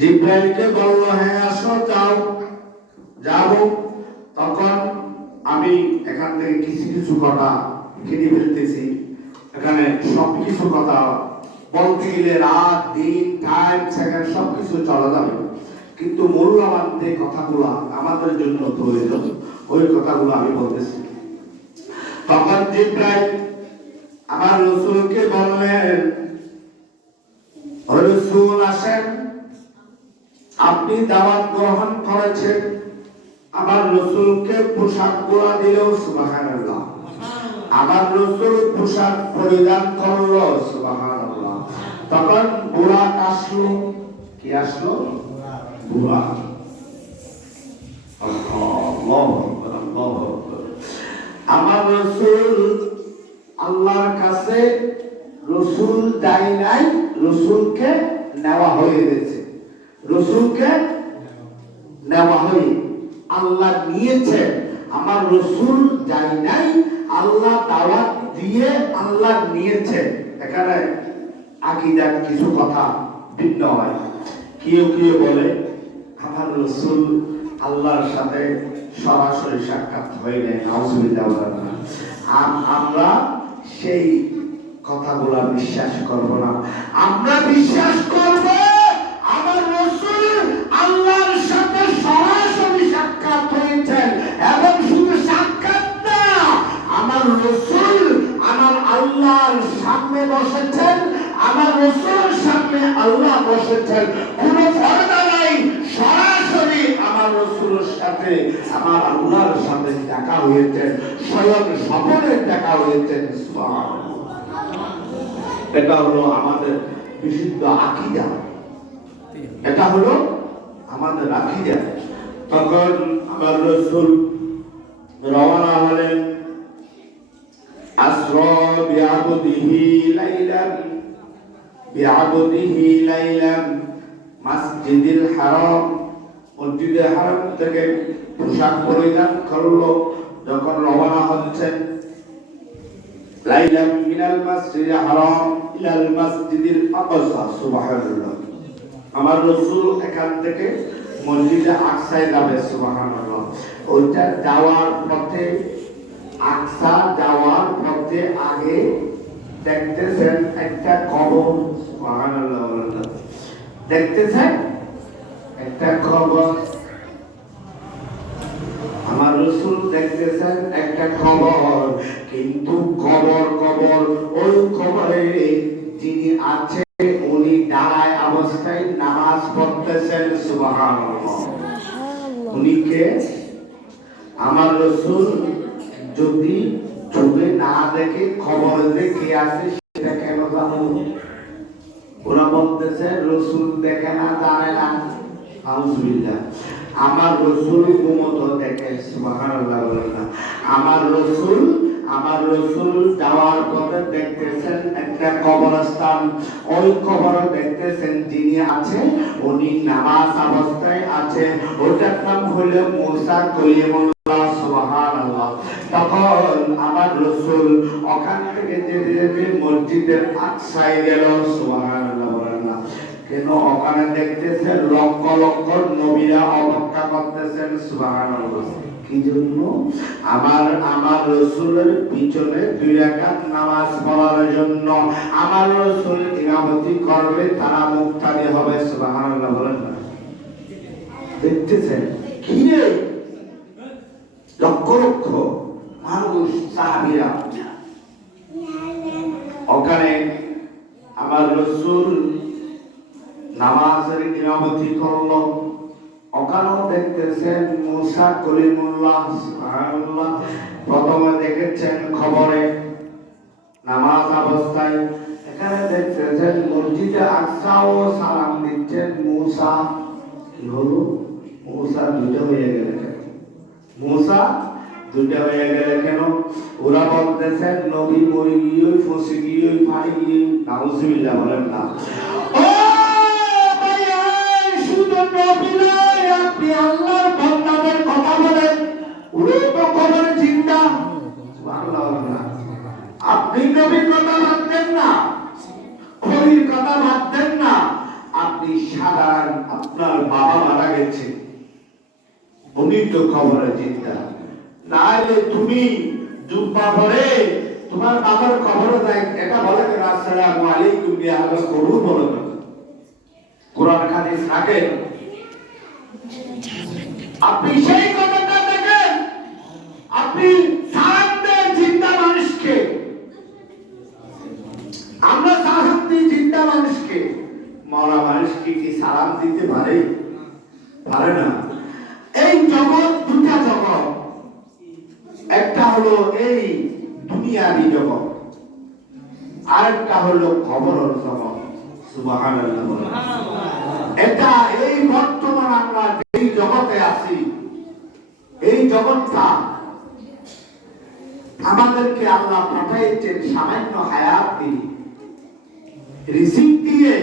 জিব্রাইলকে বলল, হ্যাঁ আসো, যাও। যাব তখন আমি এখান থেকে কিছু কিছু কথা কিনে ফেলতেছি। এখানে সবকিছু কথা বলতে গেলে রাত দিন টাইম সেকেন্ড সবকিছু চলা যাবে, কিন্তু মূল্যবান যে কথাগুলো আমাদের জন্য প্রয়োজন ওই কথাগুলো আমি বলতেছি। তখন জিব্রাইল আমার রাসূলকে বললেন, রাসূল আসেন, আপনি দাওয়াত গ্রহণ করেছেন। আমার রাসূলকে পোশাক গুলা দিল, সুবহানাল্লাহ। আমার রাসূল পোশাক পরিধান করলো, সুবহানাল্লাহ। তখন বুরাক আসলো। কি আসলো? বুরাক। আমার রাসূল আল্লাহর কাছে রাসূল যাই নাই, রাসূলকে নেওয়া হয়ে গেছে। রাসূলকে নেওয়া হয়ে আল্লাহ নিয়েছে। আমার রাসূল যাই নাই, আল্লাহ দাওয়াত দিয়ে আল্লাহ নিয়েছে। এখানে আকীদার কিছু কথা ভিন্ন হয়। কেউ কেউ বলে আমার রাসূল আল্লাহর সাথে সরাসরি সাক্ষাৎ হয়ে নাই, নাউজুবিল্লাহ। আমরা সেই কথাগুলো বিশ্বাস করব না। আমরা বিশ্বাস করব আমার রাসূল আল্লাহর সাথে সরাসরি সাক্ষাৎ হয়েছেন, এবং শুধু সাক্ষাৎ না, আমার রাসূল আমার আল্লাহর সামনে বসেছেন, আমার রাসূলের সামনে আল্লাহ বসেছেন। কোনো পর্দা নাই, সরাসরি আমার রাসূলের সাথে আমার আল্লাহর সাথে দেখা হয়েছে, স্বয়ং স্বপনে দেখা হয়েছে। সুবহানাল্লাহ। এটা হলো আমাদের বিশুদ্ধ আকীদা, এটা হলো আমাদের আকীদা। তখন আমার রাসূল রওনা হলেন। আসরা বিআবদিহি লাইলান মসজিদুল হারাম, মসজিদে হারাম থেকে পোশাক পরিধান করলো। যখন রওনা হচ্ছেন, লাইলাম মিনাল মসজিদিল হারাম ইলাল মসজিদিল আকসা, সুবহানাল্লাহ। আমার রাসূল এখান থেকে মসজিদে আকসায় যাবে, সুবহানাল্লাহ। ওইটা যাওয়ার পথে, আকসা যাওয়ার পথে আগে দেখতেছেন একটা কবর, সুবহানাল্লাহ। দেখতেছেন একটা কবর। আমার রাসূল দেখতেছেন একটা কবর, কিন্তু কবর ওই কবরে যিনি আছে উনি দাঁড়ায় অবস্থায় নামাজ পড়তেছেন, সুবহানাল্লাহ। উনি কে? আমার রাসূল যদি চোখে না দেখে খবরে দেখে আছে, সেটা কেন জানো? ওরা বলতেছে রাসূল দেখে না, জানে না। আউযুবিল্লাহ। আমার রাসূল ঘুমত দেখে, সুবহানাল্লাহ। আমার রাসূল যাওয়ার পথে দেখতেছেন একটা কবরস্থান। ওই কবরে দেখতেছেন যিনি আছে উনি নামাজ অবস্থায় আছে। ওটার নাম হলো মুসা কলিমুল্লাহ, সুবহানাল্লাহ। তখন আমার রাসূল ওখান থেকে যেতে যেতে মসজিদের আকসায় গেল, সুবহানাল্লাহ। কেন? ওখানে দেখতেছেন লক্ষ লক্ষ নবীরা অপেক্ষা করতেছেন, সুবহানাল্লাহ। কি জন্য? আমার রাসূলের পিছনে 2 রাকাত নামাজ পড়ার জন্য। আমার রাসূল ইমামতি করবে, তারা মুক্তাদি হবে, সুবহানাল্লাহ। বলেন না? দেখতেছেন কি লক্ষ লক্ষ মানুষ, সাহাবীরা ওখানে আমার রাসূল নামাজের ইমামতি করল। ওখানেও দেখতেছেন মুসা কলিমুল্লাহ সুবহানাল্লাহ। প্রথমে দেখেছেন খবরে নামাজ অবস্থায়, এখানে দেখতেছেন মসজিদে আকসাও সালাম দিচ্ছেন মুসা। কি হলো? মুসা দুটো হয়ে গেল কেন? মুসা দুটো হয়ে গেল কেন? ওরা বলতেছেন নবী মরে গিয়ে ফসে গিয়ে পানি গিয়ে। নাউজুবিল্লাহ বলেন না। ও ভাইয়া, শুধু নবী নয়, আপনি আল্লাহর বান্দাদের কথা বলেন, ওরা তো কবরে জিন্দা। সুবহানাল্লাহ। আপনি নবীর কথা মানতেন না, খলির কথা মানতেন না। আপনি সাধারণ, আপনার বাবা মারা গেছে, উনি তো খবরে চিন্তা। নাহলে তুমি জুব্বা পরে তোমার বাবার খবরে দেয়, এটা বলে কেন আসসালামু আলাইকুম ইয়া আল্লাহ কবুল বলে না। কোরআন হাদিস রাখেন। আপনি সেই কথাটা দেখেন, আপনি সালাম দেন জিন্দা মানুষকে। আমরা সালাম দিই জিন্দা মানুষকে, মরা মানুষকে কি সালাম দিতে পারে? পারে না। এই জগৎ দুটা জগৎ, একটা হলো এই দুনিয়ারই জগৎ, আরেকটা হলো কবরের জগৎ। সুবহানাল্লাহ। এটা এই বর্তমান আমরা যেই জগতে আছি, এই জগৎটা আমাদেরকে আল্লাহ পাঠাইছেন সামান্য হায়াত দিয়ে, রিজিক দিয়ে,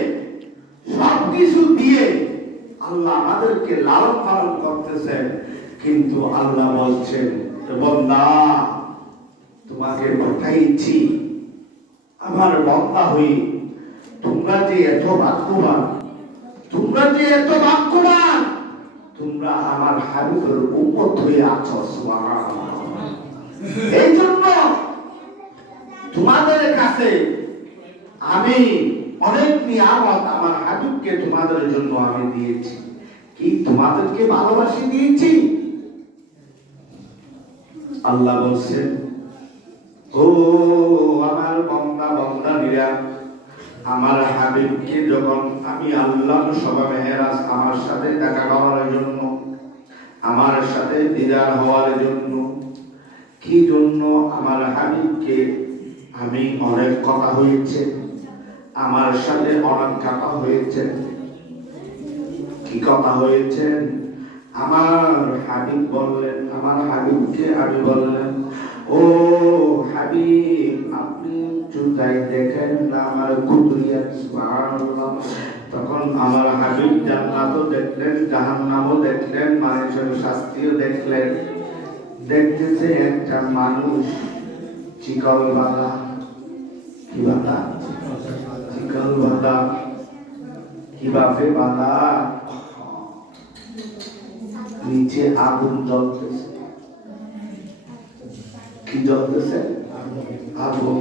সবকিছু দিয়ে আল্লাহ আমাদেরকে লালন পালন করতেছেন। কিন্তু আল্লাহ বলছেন, বান্দা তোমাকে পাঠাইছি আমার বান্দা হয়ে। তোমরা যে এত ভাগ্যবান, তোমরা যে এত ভাগ্যবান, তোমরা আমার হাবিবের উম্মত হয়ে আছো। সুবহানাল্লাহ। এই জন্য তোমাদের কাছে আমি অনেক নিয়ামত আমার হাবিবকে তোমাদের জন্য আমি দিয়েছি। কি তোমাদেরকে ভালোবাসি দিয়েছি? আল্লাহ বলছেন, ও আমার বান্দা বান্দারা, আমার হাবিবকে যখন আমি আল্লাহর সভা মেহরাজ আমার সাথে দেখা করার জন্য, আমার সাথে দিদার হওয়ার জন্য, কি জন্য আমার হাবিবকে আমি অনেক কথা হয়েছে, আমার সাথে অনেক কথা হয়েছে। কি কথা হয়েছে? আমার হাবিব বললেন, আমার হাবিবকে আমি বললেন, ও হাবিব আপনি চুতাই দেখেন না আমার কুদরিয়া। সুবহানাল্লাহ। তখন আমার হাবিব জান্নাতও দেখলেন, জাহান্নামও দেখলেন, মানুষের শাস্তিও দেখলেন। দেখতেছে একটা মানুষ চিকল বাঁধা। কি বাঁধা? চিকল বাঁধা। কিভাবে বাঁধা? নিচে আগুন জ্বলতেছে। কি জ্বলতেছে? আগুন।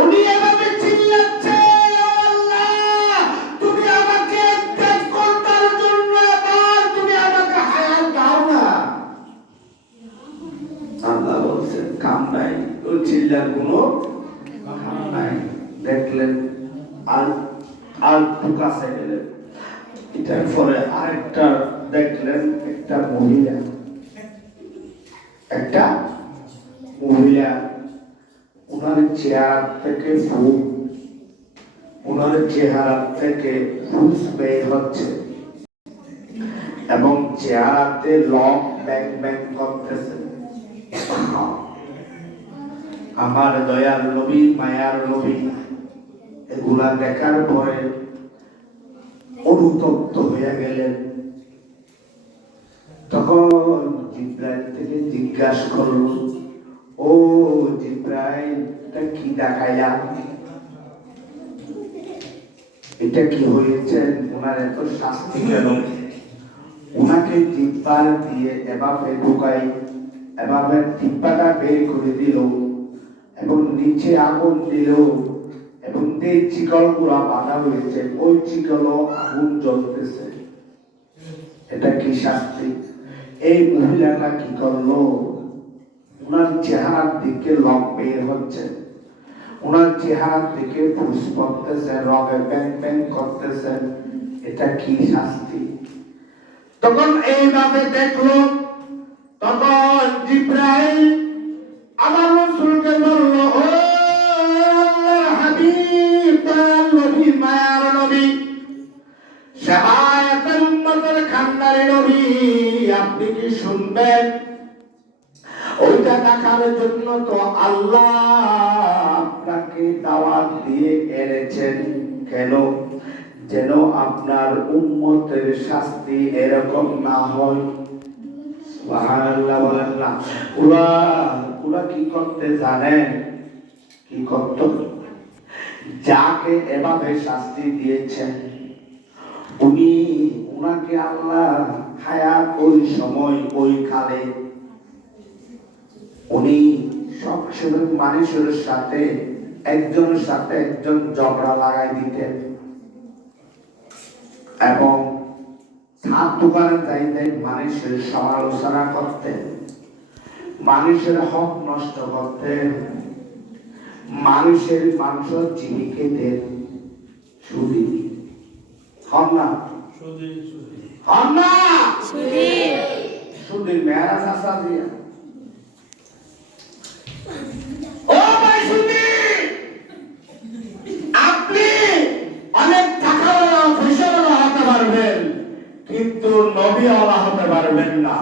উনি এভাবে চিল্লাচ্ছে, আল্লাহ তুমি আমাকে ত্যাগ করার জন্য এবার তুমি আমাকে হায়াত দাও না। আল্লাহ বলছেন কাম নাই, ওই চিল্লার কোনো কাম নাই। দেখলেন আর আর কাছে গেলেন, এটার পরে আরেকটা দেখলেন, একটা মহিলা, একটা মহিলা, ওনার চেহারা থেকে ফুল, ওনার চেহারা থেকে ফুস বের হচ্ছে এবং চেহারাতে লক ব্যাং ব্যাং করতেছে। আমার দয়ার নবী, মায়ার নবী এগুলা দেখার পরে অনুতপ্ত হয়ে গেলেন। তখন জিব্রাইল থেকে জিজ্ঞাসা করল, ও জিব্রাইল এটা কি দেখাইলা? এটা কি হয়েছে? ওনার এত শাস্তি কেন? ওনাকে জিব্বার দিয়ে এভাবে ঢুকাই, এভাবে জিব্বাটা বের করে দিল এবং নিচে আগুন দিল এবং যে চিকল গুলা বাঁধা হয়েছে ওই চিকল আগুন জ্বলতেছে। এটা কি শাস্তি? এই মহিলাটা কি করলো? ওনার চেহারার দিকে লক বের হচ্ছে। ওনার চেহারা থেকে ফুস পড়তেছে, রগে ব্যাং ব্যাং করতেছে, এটা কি শাস্তি? তখন এইভাবে দেখলো, তখন জিব্রাইল আমার রাসূলকে বলল, ও আল্লাহর হাবিব, দয়াল নবী, মায়ার নবী, শাফায়াতুল উম্মতের খান্দারি নবী, আপনি কি শুনবেন? ওইটা দেখার জন্য তো আল্লাহ আপনাকে দাওয়াত দিয়ে এনেছেন। কেন? যেন আপনার উম্মতের শাস্তি এরকম না হয়। সুবহানাল্লাহ বলেন না। ওরা কি করতে জানেন? কি করত? যাকে এভাবে শাস্তি দিয়েছেন, উনাকে আল্লাহ হায়াত ওই সময় ওই কালে উনি সবসময় মানুষের সাথে একজনের সাথে একজন ঝগড়া লাগাই দিতেন এবং সাত দোকানে যাইতেন, মানুষের সমালোচনা করতেন, মানুষের হক নষ্ট করতেন, মানুষের মাংস চিনি খেতেন। সুদি হন না, হন না, সুদির মেয়েরা চাষা দিয়া। ও ভাই সুদি, আপনি অনেক টাকাওয়ালা পয়সাওয়ালা হতে পারবেন, কিন্তু নবীওয়ালা হতে পারবেন না,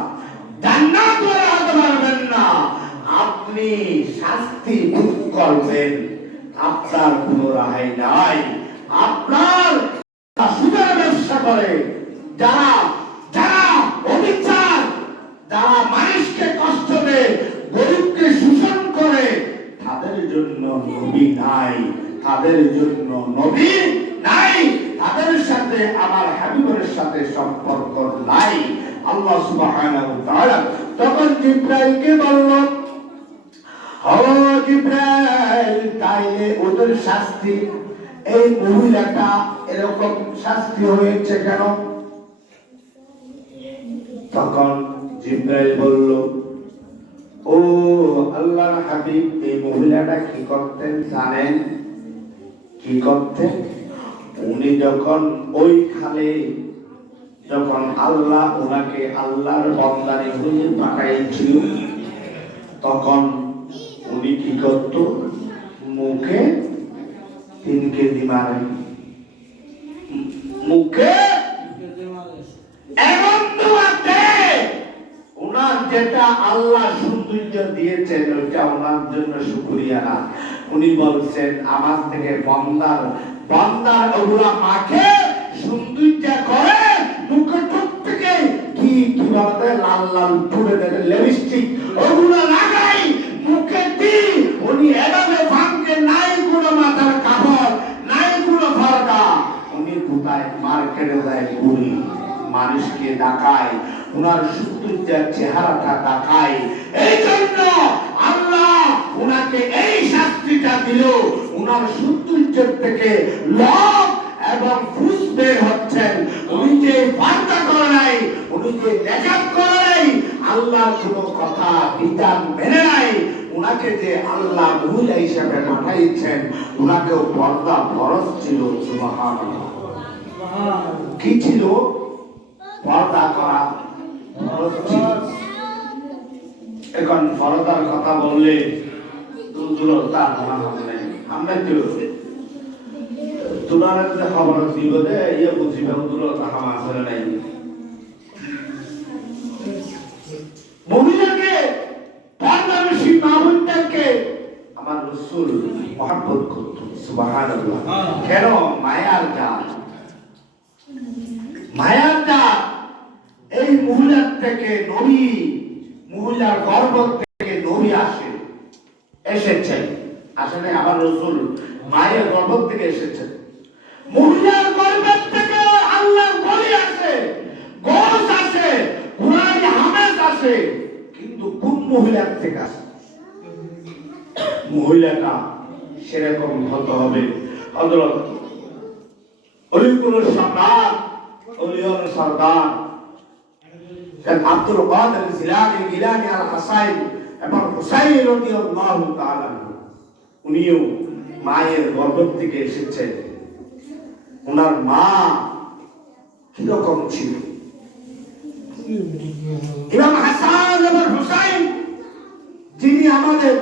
জান্নাতওয়ালা হতে পারবেন না। আপনি শাস্তি ভোগ করবেন, আপনার কোনো রেহাই নাই। আপনার সুদের ব্যবসা করে যারা যারা অবিচার, যারা মানুষকে কষ্ট দেয়, গরিবকে শোষণ করে, তাদের জন্য নবী নাই, তাদের জন্য নবী নাই, তাদের সাথে আমার হাবিবের সাথে সম্পর্ক নাই। আল্লাহ সুবহানাহু ওয়া তাআলা তখন জিবরাইলকে বলল, ও জিবরাইল, তাইলে ওদের শাস্তি, এই মহিলাটা এরকম শাস্তি হয়েছে কেন? তখন জিবরাইল বলল, ও আল্লাহর হাবিব, এই মহিলাটা কি করতেন জানেন? কি করতেন? উনি যখন ওই খালে, যখন আল্লাহ ওনাকে আল্লাহর বান্দারে হয়ে পাঠাইছিল, তখন উনি কি করত? মুখে 3 কেজি মারে, মুখে এমন দোয়াতে ওনার যেটা আল্লাহ সৌন্দর্য দিয়েছেন ওইটা ওনার জন্য শুকরিয়া না। উনি বলছেন, আমার থেকে বান্দার ওগুলা মাখে সৌন্দর্য করে, মুখে থেকে কি বলতে লাল লাল পুড়ে দেবে লিপস্টিক, ওগুলা লাগাই মুখে দি। উনি এভাবে ভাঙকে, নাই কোনো মাথার কাপড়, নাই কোনো পর্দা, উনি কোথায় মার্কেটে যায় ঘুরি, মানুষকে দেখায়, উনার সৌন্দর্যের চেহারাটা দেখায়। এই জন্য আল্লাহ উনাকে এই শাস্তিটা দিল। উনার সৌন্দর্যের থেকে লোভ এবং ফুস বের হচ্ছেন। উনি যে পর্দা করে নাই, উনি যে নেজাত করে নাই, আল্লাহর কোনো কথা বিধান মেনে নাই, উনাকে যে আল্লাহ মহিলা হিসেবে পাঠাইছেন, উনাকেও পর্দা ফরজ ছিল। সুবহানাল্লাহ। কি ছিল? পর্দা করা ফরজ ছিল। এখন পর্দার কথা বললে দূরতা আমরা কি দূরের যে খবর দিব যে ইয়ে বুঝিবে দূরতা আমার আসলে নাই। মহিলাকে পর্দাবেশী মাহবুবকে আমার রাসূল মহব্বত করত। সুবহানাল্লাহ। কেন? মায়ার জাত, মায়ার জাত। এই মহিলার থেকে নবী, মহিলার গর্ভ থেকে নবী এসেছেন। আসলে আমার রাসূল মায়ের গর্ভ থেকে এসেছেন। মহিলার গর্ভ থেকে আল্লাহর ওলি আসে, গোস আসে, কুরআনি হামেদ আসে, কিন্তু কোন মহিলার থেকে আসে? মহিলাটা সেরকম হতে হবে। হযরত অলিকুল সরদার, অলিউল সরদার আব্দুল কাদের জিলানী আল হাসাইন এবং হুসাইন রাদিয়াল্লাহু তাআলা, উনিও মায়ের গর্ভ থেকে এসেছে, ওনার মা কিরকম ছিল। ইমাম হাসান এবং হুসাইন যিনি আমাদের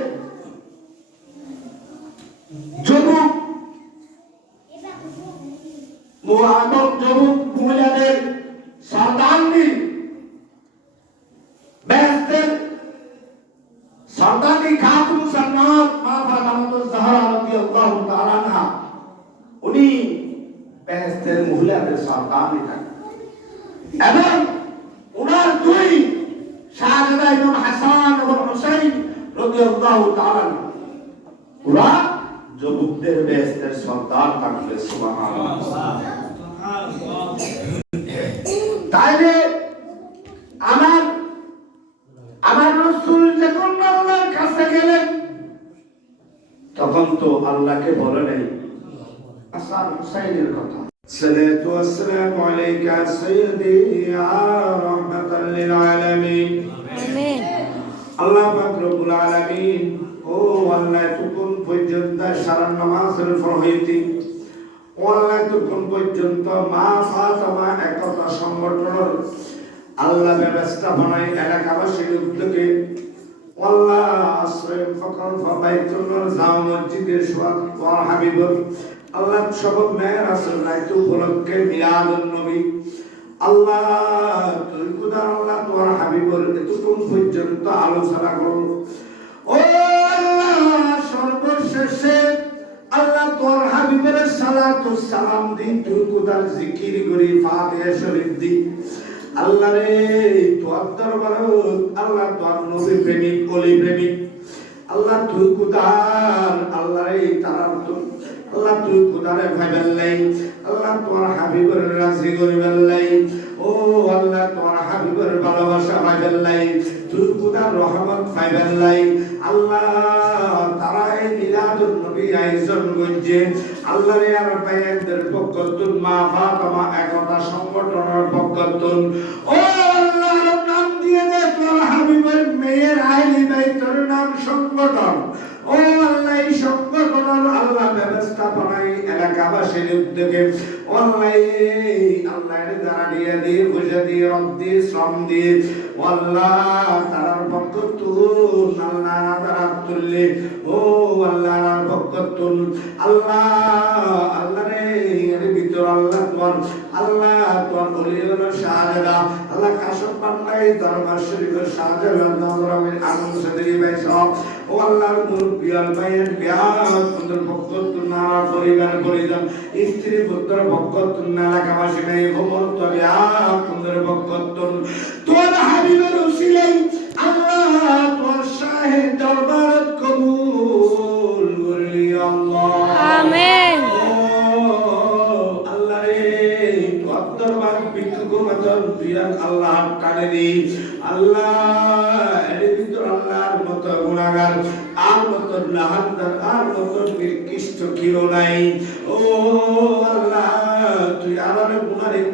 যুবক মহিলাদের সর্দারনি, বেহেশতের সর্দারনি খাতুন সান্নাত মা ফাতিমা জাহরা রাদিয়াল্লাহু তাআলা আনহা, উনি বেহেশতের মহিলাদের সর্দারনি থাকেন। এবং ওনার দুই শাহজাদা ইমাম হাসান এবং হুসাইন রাদিয়াল্লাহু তাআলা ওরা যুবকদের বেহেশতের সর্দার থাকবে। সুবহানাল্লাহ। তাইলে আমার রাসূল যখন আল্লাহর কাছে গেলেন তখন তো আল্লাহকে বলে নাই হাসান হুসাইনের কথা। সালাতু ওয়াসসালামু আলাইকা সাইয়্যিদি ইয়া রাহমাতাল লিল আলামিন। আমিন। আল্লাহ পাক রব্বুল আলামিন ও আল্লাহ তখন পর্যন্ত সারা নামাজের ফরহিতি ও আল্লাহ তখন পর্যন্ত মা ফাতিমা একতা সংগঠনের আল্লাহ ব্যবস্থাপনায় এলাকাবাসীর উদ্যোগে আল্লাহ আশ্রয় ফকর ফাবাইতুল্লাহ জামা মসজিদের সুয়াদ ওয়া হাবিবুল আল্লাহ সবব মেয়ের আসল রাইত উপলক্ষে মিলাদুন নবী আল্লাহ তুই খুদা আল্লাহ তোর হাবিবুর এতক্ষণ পর্যন্ত আলোচনা করো। ও আল্লাহ সর্বশেষে আল্লাহ তোর হাবিবের সালাতু সালাম দিন তুই খুদার জিকির করি ফাতিহা শরীফ দি। আল্লাহ রে তোর দরবারে আল্লাহ তোর নবী প্রেমিক ওলি প্রেমিক আল্লাহ তুই খুদার আল্লাহ রে তারার তো আল্লাহ তুই খুদারে ভাইবাল্লাই আল্লাহ তোর হাবিবের রাজি করিবাল্লাই ও আল্লাহ তোর হাবিবের ভালোবাসা ভাইবাল্লাই তুই খুদার রহমত ভাইবাল্লাই আল্লাহ তারা এই মিলাদুন নবী আয়োজন করছে আল্লাহ রে আর ভাইদের পক্ষতুন মা ফাতিমা একতা সংগঠনের পক্ষতুন ও আল্লাহর নাম দিয়ে দে তোর হাবিবের মেয়ের আহলি বাইতের নাম সংগঠন ও আল্লাহ এই সংগঠনের আল্লাহ ব্যবস্থাপনায় এলাকাবাসীর উদ্যোগে আল্লাহ এর দ্বারা দিয়ে বুঝে দিয়ে রব দিয়ে শ্রম দিয়ে আল্লাহ তারার পক্ষতুন আল্লাহ তারা তুললে ও আল্লাহর পক্ষতুন আল্লাহ রে এর ভিতর আল্লাহ তোর ওলিয়ুল শাহজাদা আল্লাহ কাশফ পান্নাই দরবার শরীফের শাহজাদা নবরমের আনন্দ সদরি ভাই সব ও আল্লাহর মুরব্বি আল ভাইয়ের বিয়াত সুন্দর পক্ষতুন নারা পরিবার পরিজন স্ত্রী পুত্র পক্ষতুন এলাকাবাসী ভাই ভোমর তো বিয়াত সুন্দর পক্ষতুন তোর হাবিবের উসিলাই আল্লাহ তোর শাহে দরবার কবুল করি আল্লাহ আমিন। আল্লাহ রে তোর দরবার বিক্ষুক মতন বিয়াত আল্লাহ কানে দি আল্লাহ এর ভিতর আল্লাহর মতো গুনাহগার আর মতো নাহান্দার আর মতো নিকৃষ্ট কেউ নাই ও আল্লাহ তুই আমার গুনাহের